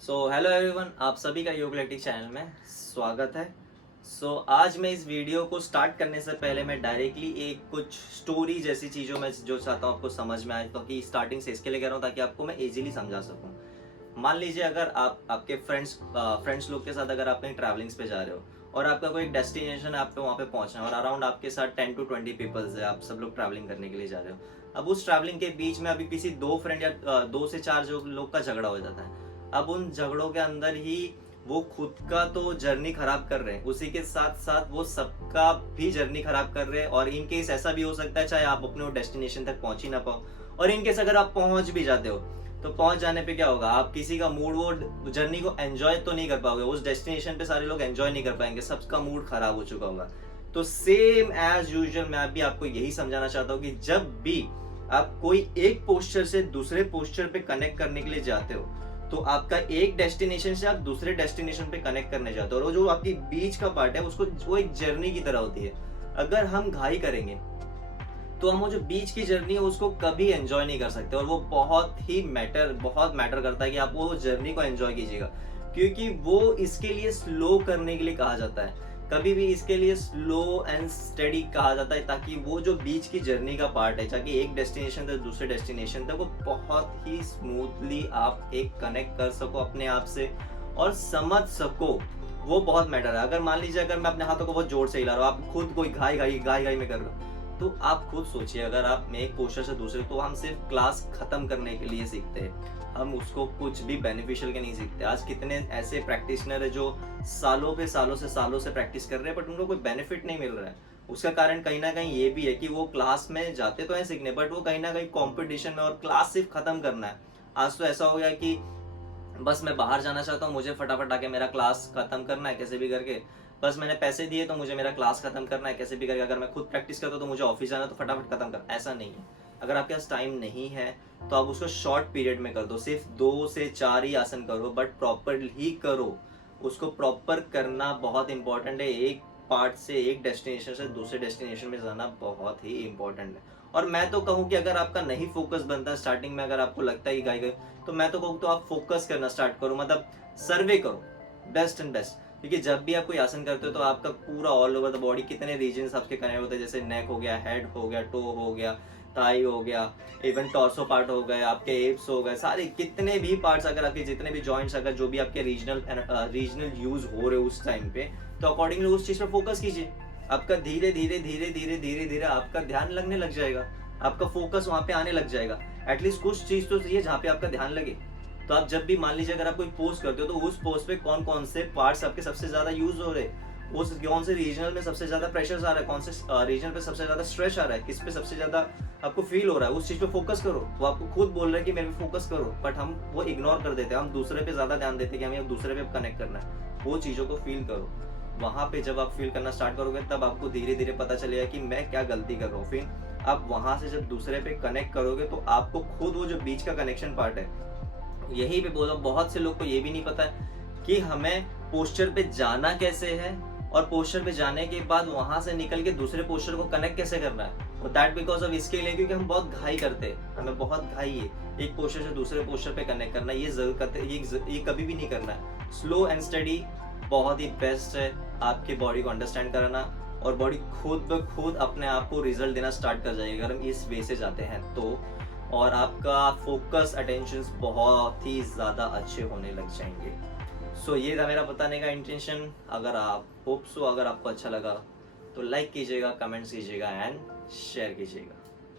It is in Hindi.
हेलो एवरीवन, आप सभी का योग लेक्टिक चैनल में स्वागत है। आज मैं इस वीडियो को स्टार्ट करने से पहले मैं डायरेक्टली एक कुछ स्टोरी जैसी चीज़ों में जो चाहता हूँ आपको समझ में आए, क्योंकि स्टार्टिंग से इसके लिए कह रहा हूँ ताकि आपको मैं इजीली समझा सकूँ। मान लीजिए अगर आप आपके फ्रेंड्स लोग के साथ अगर आप कहीं ट्रैवलिंग्स पे जा रहे हो और आपका कोई एक डेस्टिनेशन है, आपको वहाँ पे पहुँचना है और अराउंड आपके साथ 10 to 20 पीपल्स है, आप सब लोग ट्रैवलिंग करने के लिए जा रहे हो। अब उस ट्रैवलिंग के बीच में अभी किसी दो फ्रेंड या 2 से 4 जो लोग का झगड़ा हो जाता है। अब उन झगड़ों के अंदर ही वो खुद का तो जर्नी खराब कर रहे हैं, उसी के साथ साथ वो सबका भी जर्नी खराब कर रहे हैं। और इन केस ऐसा भी हो सकता है चाहे आप अपने डेस्टिनेशन तक पहुंच ही ना पाओ, और इन केस अगर आप पहुंच भी जाते हो तो पहुंच जाने पे क्या होगा, आप किसी का मूड वो जर्नी को एंजॉय तो नहीं कर पाओगे, उस डेस्टिनेशन पे सारे लोग एंजॉय नहीं कर पाएंगे, सबका मूड खराब हो चुका होगा। तो सेम एज यूजुअल मैं भी आपको यही समझाना चाहता हूँ कि जब भी आप कोई एक पोस्चर से दूसरे पोस्चर पे कनेक्ट करने के लिए जाते हो तो आपका एक डेस्टिनेशन से आप दूसरे डेस्टिनेशन पे कनेक्ट करने जाते हो, और जो आपकी बीच का पार्ट है उसको वो एक जर्नी की तरह होती है। अगर हम घाई करेंगे तो हम वो जो बीच की जर्नी है उसको कभी एंजॉय नहीं कर सकते, और वो बहुत मैटर करता है कि आप वो जर्नी को एंजॉय कीजिएगा, क्योंकि वो इसके लिए स्लो करने के लिए कहा जाता है। कभी भी इसके लिए स्लो एंड स्टडी कहा जाता है, ताकि वो जो बीच की जर्नी का पार्ट है, ताकि एक डेस्टिनेशन से दूसरे डेस्टिनेशन तक वो बहुत ही स्मूथली आप एक कनेक्ट कर सको अपने आप से और समझ सको। वो बहुत मैटर है। अगर मान लीजिए अगर मैं अपने हाथों को बहुत जोर से हिला रहा हूँ, आप खुद कोई घाई घाई में कर रहे हो, तो आप खुद सोचिए, अगर आप में एक पोस्चर से दूसरे, तो हम सिर्फ क्लास खत्म करने के लिए सीखते हैं, हम उसको कुछ भी बेनिफिशियल के नहीं सीखते। आज कितने ऐसे प्रैक्टिशनर है जो सालों से प्रैक्टिस कर रहे हैं बट उनको कोई बेनिफिट नहीं मिल रहा है। उसका कारण कहीं ना कहीं ये भी है कि वो क्लास में जाते तो हैं सीखने, बट वो कहीं ना कहीं कंपटीशन में, और क्लास सिर्फ खत्म करना है। आज तो ऐसा हो गया कि बस मैं बाहर जाना चाहता हूँ, मुझे फटाफट आके मेरा क्लास खत्म करना है कैसे भी करके, बस मैंने पैसे दिए तो मुझे मेरा क्लास खत्म करना है कैसे भी करके। अगर मैं खुद प्रैक्टिस करता हूँ तो मुझे ऑफिस जाना है तो फटाफट खत्म करना, ऐसा नहीं है। अगर आपके पास टाइम नहीं है तो आप उसको शॉर्ट पीरियड में कर दो, सिर्फ 2 से 4 ही आसन करो, बट प्रॉपर ही करो। उसको प्रॉपर करना बहुत इंपॉर्टेंट है। एक पार्ट से एक डेस्टिनेशन से दूसरे डेस्टिनेशन में जाना बहुत ही इंपॉर्टेंट है। और मैं तो कहूँ कि अगर आपका नहीं फोकस बनता है स्टार्टिंग में, अगर आपको लगता है कि गाय गए, तो मैं तो कहूँ तो आप फोकस करना स्टार्ट करो, मतलब सर्वे करो बेस्ट एंड बेस्ट। क्योंकि जब भी आप कोई आसन करते हो तो आपका पूरा ऑल ओवर द बॉडी कितने रीजन्स आपके कनेक्ट होते हैं, जैसे नेक हो गया, हेड हो गया, टो हो गया, थाई हो गया, इवन टॉर्सो पार्ट हो गए, आपके एप्स हो गए, सारे कितने भी पार्ट्स, अगर आपके जितने भी जॉइंट्स, अगर जो भी आपके रीजनल यूज हो रहे हो उस टाइम पे, तो अकॉर्डिंगली उस चीज पे फोकस कीजिए। आपका धीरे धीरे धीरे धीरे धीरे धीरे आपका ध्यान लगने लग जाएगा, आपका फोकस वहां पे आने लग जाएगा। एटलीस्ट कुछ चीज तो चाहिए जहाँ पे आपका ध्यान लगे। तो आप जब भी मान लीजिए अगर आप कोई पोस्ट करते हो तो उस पोस्ट पे कौन कौन से पार्ट्स आपके सबसे ज्यादा यूज हो रहे हैं, उस कौन से रीजनल में सबसे ज्यादा प्रेशर आ रहा है, कौन से रीजन पे सबसे ज्यादा स्ट्रेस आ रहा है, किस पे सबसे ज्यादा आपको फील हो रहा है, उस चीज पे फोकस करो। वो आपको खुद बोल रहे हैं कि मेरे पे फोकस करो, बट हम वो इग्नोर कर देते हैं, हम दूसरे पे ज्यादा ध्यान देते हैं कि हमें अब दूसरे पे कनेक्ट करना है। वो चीजों को फील करो। वहां पे जब आप फील करना स्टार्ट करोगे तब आपको धीरे धीरे पता चलेगा कि मैं क्या गलती कर रहा हूँ। फिर आप वहां से जब दूसरे पे कनेक्ट करोगे तो आपको खुद वो जो बीच का कनेक्शन पार्ट है, यही पे बोलो, बहुत से लोग को ये भी नहीं पता है कि हमें पोस्चर पे जाना कैसे है, और पोस्चर पे जाने के बाद वहां से निकल के दूसरे पोस्चर को कनेक्ट कैसे करना है। और दैट बिकॉज ऑफ इसके लिए क्योंकि हम बहुत घाई करते हैं, हमें बहुत घाई है एक पोस्चर से दूसरे पोस्चर पे कनेक्ट करना, ये जरूर करते, ये कभी भी नहीं करना है। स्लो एंड स्टडी बहुत ही बेस्ट है आपके बॉडी को अंडरस्टैंड कराना, और बॉडी खुद ब खुद अपने आप को रिजल्ट देना स्टार्ट कर जाएगी अगर हम इस वे से जाते हैं तो। और आपका फोकस अटेंशन बहुत ही ज़्यादा अच्छे होने लग जाएंगे। ये था मेरा बताने का इंटेंशन। अगर आप होप सो अगर आपको अच्छा लगा तो लाइक कीजिएगा, कमेंट्स कीजिएगा एंड शेयर कीजिएगा।